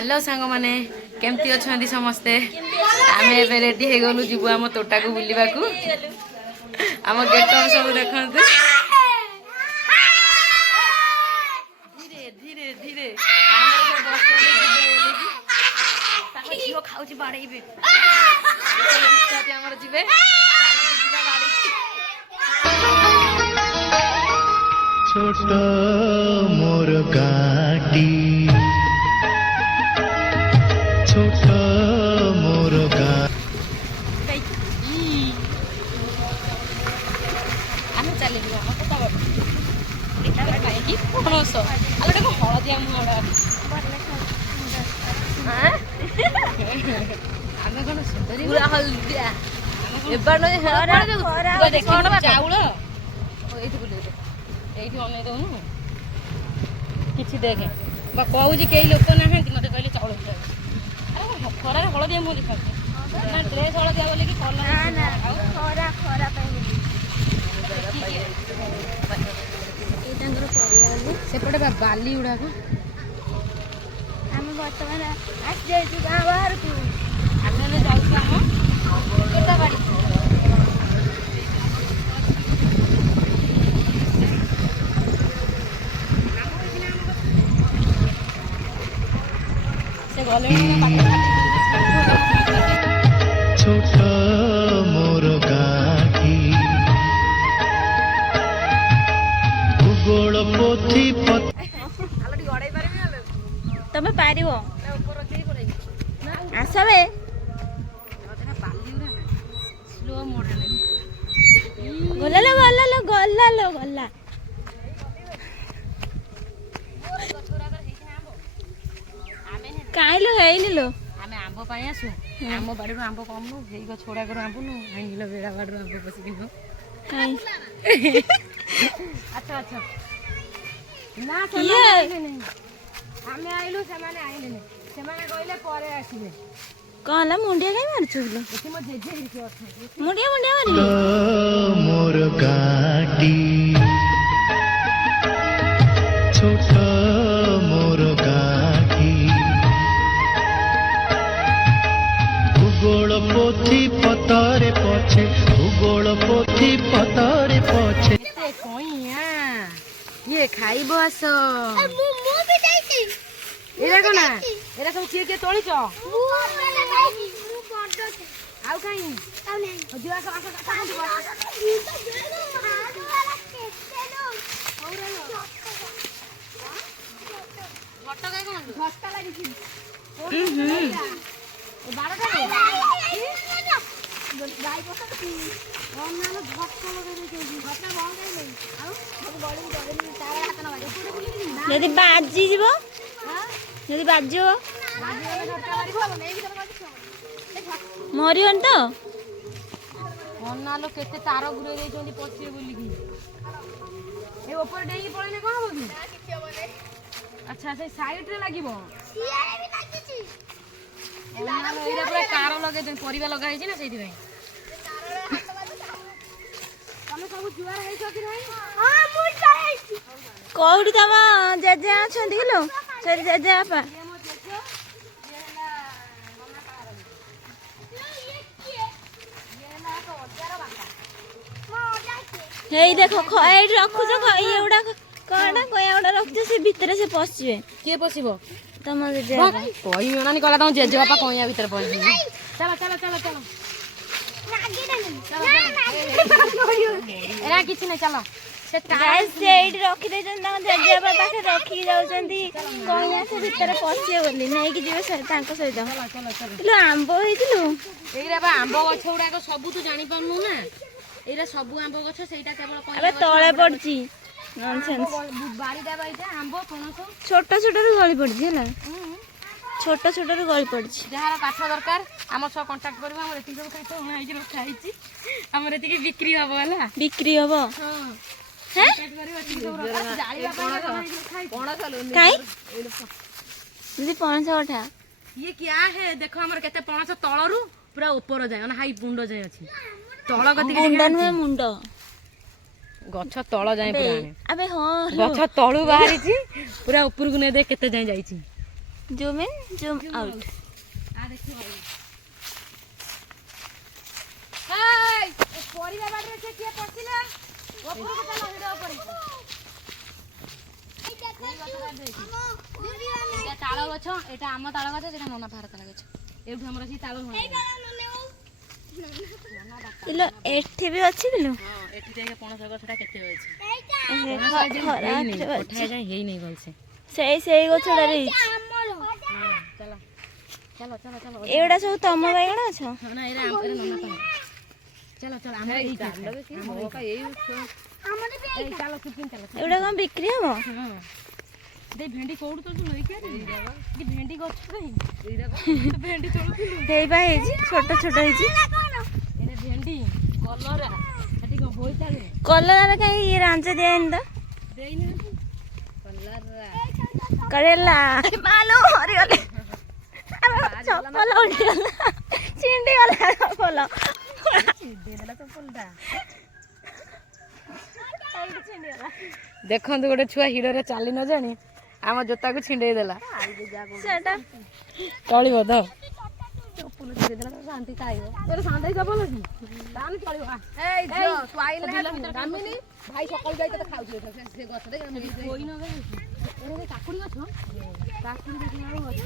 Hello सांग माने केमती अच्छा समस्ते आम ए रेडी हो गलु जीव आम तोटा को बुलवा आम गेट सब देखते धीरे धीरे धीरे झील खाऊँ बाड़े जीवे छोट मोर गाटी छोट मोर हलदिया मुहड़ा आम कौन सुंदर पूरा हलदिया चाउल ये अनै दौनु कि देखे कहूँ कई लोक ना मत कहले चाउल खरार हलदिया मुँह देखा ड्रेस हलदिया बोले कि सेपटे बाली गुड़ाक आम बर्तमान आसी जाइए गाँ बाहर को आम जाऊँ केटा बाड़ी से गले छोट मोर गाठी भूगोल पोथी तमें पार आस बे गला लो गला लो गला लो गला काहे लो है लो आमे आंब पाई आसु आम बाड़ी आंब कम नु हेई गछ छोड़ा कर आंब नु हाइनिलो बेड़ा बाड़ी आंब पसी नु काहे अच्छा अच्छा ना से आमे आइलु से माने आइले ने से माने कहले परे आसीबे कहला मुंडिया काहे मारछु लो एति म जेजे हिके अछि मुंडिया मुंडिया मारी मोर गाटी छोट मोर गाटी भूगोल पोथी पतरे पछे भूगोल पोथी पतरे पछे एते कइया ये खाइबो आस मु भी जाइছি एरा कोना एरा सब किए के तोळी छ मु जाइছি मु पडो आउ काई आउ नै दिवा सब आस कथा कोन घट काई कोन घटका लागिছি ए 12 टा गाय बस हम ना घटका लगे देछि घटका भाव गई आउ सब गड़ी गड़ी तारा हाथ न बाजे यदि बाजी जीवो यदि बाजो मरियन तो मन्ना लो केते तार गुरे रे जोंदी पछिए बोली की ए ऊपर डेई पळेने कोन होबी अच्छा से साइड रे लागिबो सियारे भी लागिछि मन्ना लो एरा पूरा कार लगे दे परिबा लगा है ना सेति भाई तमे सब जुआर हेइछ कि नहीं हां मु जाइछि कोउडी तमा जेजे अछंती किलो सरी जेजे आपा हेई देखो खई रखु छ ये उडा कोडा कोया उडा रखु छ से भीतर से पसिबे के पसिबो तम जेजे कोई मनानी कहला तम जेजे बापा कोया भीतर पसि चलो चलो चलो चलो एरा किछि नै चलो से गाइस सेड रखि दे जन तम जेजे बापा के रखि जाउ छंती कोया से भीतर पसिए बोली नै कि जीवे से तांको सहित चलो चलो चलो लो आंबो हेतिलु एरा बा आंबो गछ उडाको सब तू जानि पानु ना एरा सब आंबो गछ सेटा केवल कोया अबे तळे पड़ची नॉनसेंस बारी दा बाईटा आंबो पणस छोटा छोटा रू गली पड़ची हला छोटा छोटा रू गली पड़ची जहार काठ दरकार आम सब कांटेक्ट करबा हमर एति सब काठ होना आइ रखा आइची हमर एति के बिक्री हबो हला बिक्री हबो हां हैं कांटेक्ट करबा एति सब रखा जाली बापा कोण चलो काई दीदी 500 उठा ये क्या है देखो हमर केते 500 तळरू पूरा ऊपर जाय ना हाई पुंड जाय अछि तळ गति मुंड नुहे मुंड गछ तळ जाय पूरा अबे हां गछ तळू बाहरी छी पूरा ऊपर को ने दे केते जाय जाई छी ଜୁମ୍ ଇନ୍ ଜୁମ୍ ଆଉଟ୍। आ देखियो हाय परिबा बाडरे से के पछिला ओपर को चला वीडियो पर এটা তাଳ ଗଛ এটা ଆମ ତାଳ ଗଛ ସେଟା ନନା ପାହାର ତାଳ ଗଛ ଏଇଠୁ ଆମର ଅଛି ତାଳ ଭଣା ଇଲୋ ଏଠି ବି ଅଛି କିଲୋ। ହଁ ଏଠି ଦେଖେ ପଣସ ଗଛଟା କେତେ ଅଛି ଖରା ଯାଇ ହେଇ ନାହିଁ ଭଲସେ ସେଇ ଗଛଟା ହେଇଛି। चलो चलो चलो चलो एवढा सब तम बाइगण अछ ना एरा एरा नना पाहा चलो चलो हम एई चालो हम का एई ए चलो किपिन चलो एवढा कम बिक्री हबो। हां दे भेंडी कोड तो नई के कि भेंडी गछ नहीं एरा भेंडी चलो हेई बा हेजी छोट छोट हेजी एरा भेंडी कलरा हटी को बोइता दे कलर काई ये रांच देन तो देई ना कलरा करेला मालो हरि गले चप्पल उल्टी गला चिंडी गला चप्पल दे देला चप्पलटा देखंतु गोटे छुआ हिडो रे चाली न जानी आम जोता को छिंडे देला सेटा चलिबो तो चप्पल दे देला तो शांति खाइबो तोर शांति चप्पल की दान चलिबो ए जो तू आइले दामिनी भाई सकल जाई त खाउ से गछ रे कोई न गई एरे काकुड़ी गछ काकुड़ी देखिना गछ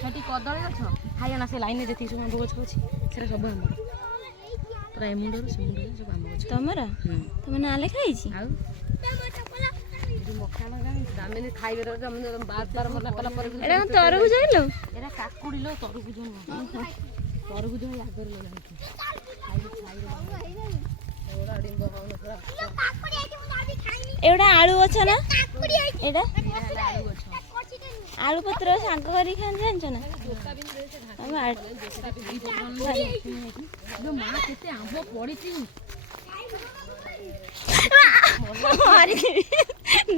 छटी कदळ गछ हाय ना से लाइन रे जेती सब आंब गछ अछि सेरा सब आंब पूरा ए मुंडर से मुंडर सब आंब गछ तमरा तम ना लिखा हिची आउ मक्का लगा दामिनी खाइबे रे हम बार बार मना कला पर एरा तरबुज आइलो एरा काकुड़ी लो तरबुज न तरबुज आगर लगा ओरा डिंबो हो न पूरा काकुड़ी आइती मु दादी खाइनी एवढा आळू अछ ना काकुड़ी आइती एडा आलू गछ आलू पत्र साग करी खान जानछ ना हम जो मां केते आंबो पड़ीची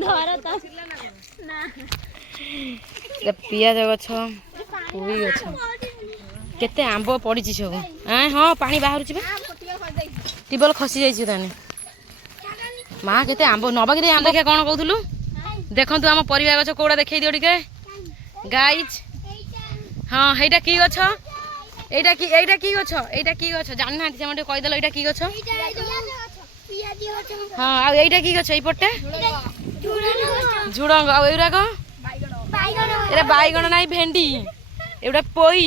धरता ना पियाज गछ पुई गछ केते आंब पड़ीची सब हां पानी बाहर छी टिबल खसी जाई छी ताने मां केते आंब नबाक दे आंब के कोन कहथुलु देखंतु हम परिबा गछ कोडा देखै दियो टिके गाइज हां हेटा की गछ एटा की गछ जान ना से मटे कहि देलो एटा की गछ हां आ एटा की गछ ए पटे झुडंग आ एरा को बाइगण एरा बाइगण नाही भेंडी एटा पोई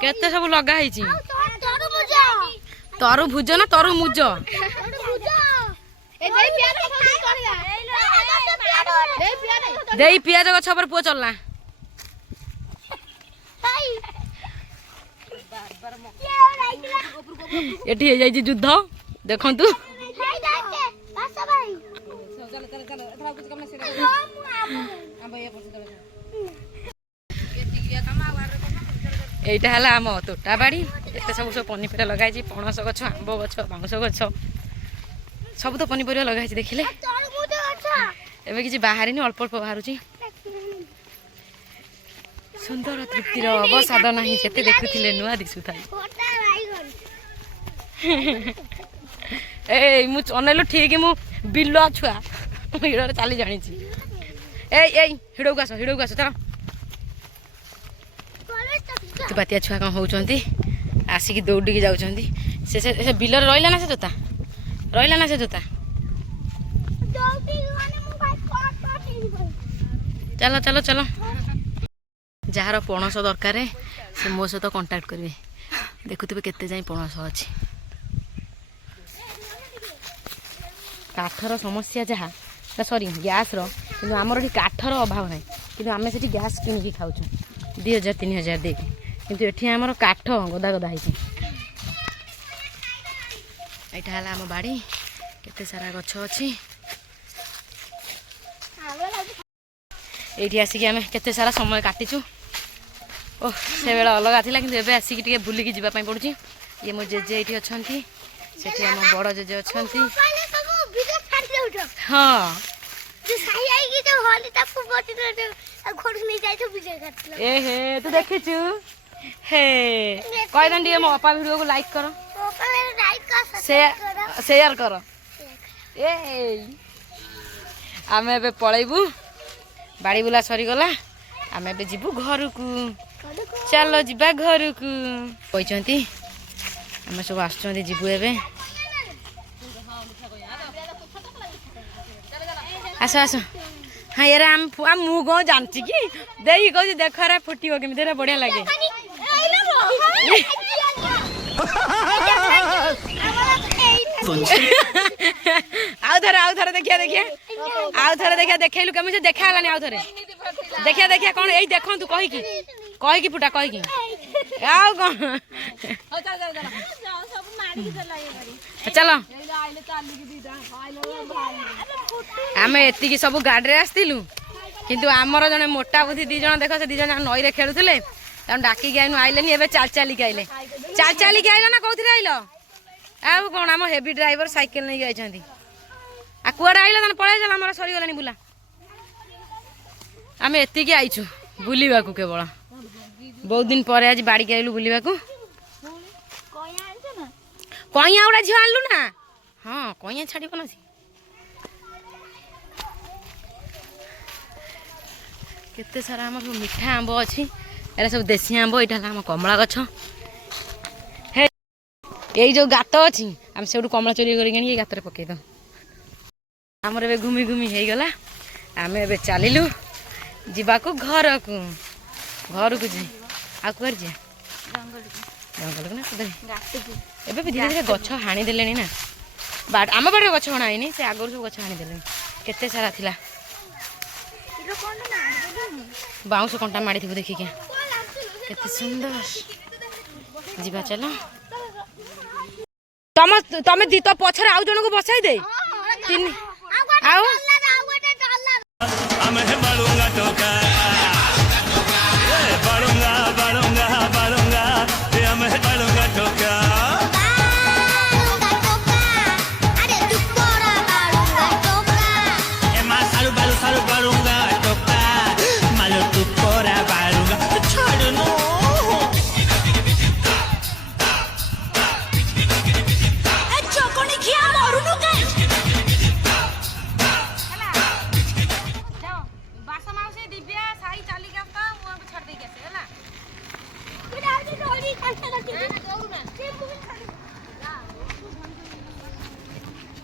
केते सब लगा हिची तरबुज ना तरमुज देई पियाज गछ पर पुओ चलना एठी हे जाई युद्ध देखंतु एटा हला आम तोटा बाड़ी एते सब सब पनीपरिया लगाई पणस गछ आंब गछ बाउंस गछ सब तो पनीपरिया लगाई देखिले एबे किछि बाहरिनी अल्प अल्प बाहरुची सुंदर तृप्तिर अवसाद नाही जेते देखुथिले नुआ दिसुथाय ए मु अनेलो ठीक मु बिल्लो छुआ हिडो चली जानी ए हिडो गास चल तू बातिया छुआ कौन होउचंती आसिक दौड़ी जाउचंती से बिल रहिला ना से जोता रहिला ना से जोता चलो चलो चलो जार पणस दरकार से मो सहित कंटाक्ट करेंगे देखुवे केते जाई पणस अच्छी काठर समस्या जहाँ सॉरी गैस रो कि आमर ये काठर अभाव ना कि आम से गैस किनिकी खाऊ 2000 3000 दे कि ये आमर काठ गदा गदा है यहाँ है आम बाड़ी केते सारा गछ अच्छी ये आसिक आम केते सारा समय काटिचु ओह से बेला अलग था कि आसिक बुलिकी जावाई पड़ुची ये मो जेजे ये अच्छा से आम बड़ जेजे अच्छा हाँ ए हे तू देखीचु हे कहदेन टे मो अपा वीडियो को लाइक कर शेयर कर ए आम ए पलैबू बाड़ी बुला सरीगला ଆମେ ଏବେ ଯିବୁ ଘରକୁ। ଚାଲ ଯିବା ଘରକୁ କହିଛନ୍ତି। ଆମେ ସବୁ ଆସୁଛନ୍ତି ଯିବୁ ଏବେ। ଆସ ଆସ। ହଁ ଏରା ମୁଁ କ'ଣ ଜାଣିଛି କି ଦେଇ କହୁଛି ଦେଖ ଏରା ଫୁଟିବ କେମିତି, ଏରା ବଢ଼ିଆ ଲାଗେ। ଆଉ ଥରେ ଦେଖିଆ ଦେଖେଇଲୁ କେମିତି ଦେଖା ହେଲାନି। ଆଉ ଥରେ ଦେଖିଆ କ'ଣ ଏଇ ଦେଖନ୍ତୁ କହିକି ଫୁଟା କହିକି ଆଉ କ'ଣ। ଚାଲ ଆମେ ଏତିକି ସବୁ ଗାଡ଼ିରେ ଆସିଥିଲୁ, କିନ୍ତୁ ଆମର ଜଣେ ମୋଟା ବୁଦ୍ଧି 2 ଜଣ ଦେଖ, ସେ 2 ଜଣ ନଈରେ ଖେଳୁଥିଲେ, ତାଙ୍କୁ ଡାକିକି ଆଇନୁ, ଆଇଲେନି। ଏବେ ଚାଲିକି ଆଇଲେ। ଚାଲିକି ଆଇଲ ନା କୋଉଥିରେ ଆଇଲ? ଆଉ କ'ଣ ଆମ ହେଭି ଡ୍ରାଇଭର ସାଇକେଲ ନେଇକି ଯାଇଛନ୍ତି। ଆଉ କୁଆଡ଼େ ଆଇଲ ତାହେଲେ ପଳେଇ ଚାଲ, ଆମର ସରିଗଲାଣି ବୁଲା। ଆମେ ଏତିକି ଆଇଛୁ ବୁଲିବାକୁ କେବଳ। ବହୁତ ଦିନ ପରେ ଆଜି ବାଡ଼ିକି ଆଇଲୁ ବୁଲିବାକୁ। କଇଁଆ ଗୁଡ଼ା ଝିଅ ଆଣିଲୁ ନା? ହଁ କଇଁଆ ଛାଡ଼ିବ ନା ସେ। କେତେ ସାରା ଆମର ସବୁ ମିଠା ଆମ୍ବ ଅଛି। ଏରା ସବୁ ଦେଶୀ ଆମ୍ବ। ଏଇଟା ହେଲା ଆମ କମଳା ଗଛ। ଏଇ ଯୋଉ ଗାତ ଅଛି, ଆମେ ସେଠୁ କମଳା ଚୋରି କରିକି ଆଣି ଏଇ ଗାତରେ ପକେଇଦଉ। ଆମର ଏବେ ଘୁମି ହେଇଗଲା। ଆମେ ଏବେ ଚାଲିଲୁ ଯିବାକୁ ଘରକୁ। ଯାଇ ଆଉ କୁଆଡ଼େ ଯିବା? ଜଙ୍ଗଲକୁ ନା ଏବେ ବି ଧୀରେ ଧୀରେ ଗଛ ହାଣିଦେଲେଣି ନା। ଆମ ବାଡ଼ିରେ ଗଛ ହଣା ହେଇନି, ସେ ଆଗରୁ ସବୁ ଗଛ ହାଣିଦେଲେଣି। କେତେ ସାରା ଥିଲା। ବାଉଁଶ କଣ୍ଟା ମାଡ଼ିଥିବୁ ଦେଖିକି, କେତେ ସୁନ୍ଦର। ଯିବା ଚାଲ। ତମେ ତ ପଛରେ ଆଉ ଜଣଙ୍କୁ ବସାଇ ଦେ। ଆଉ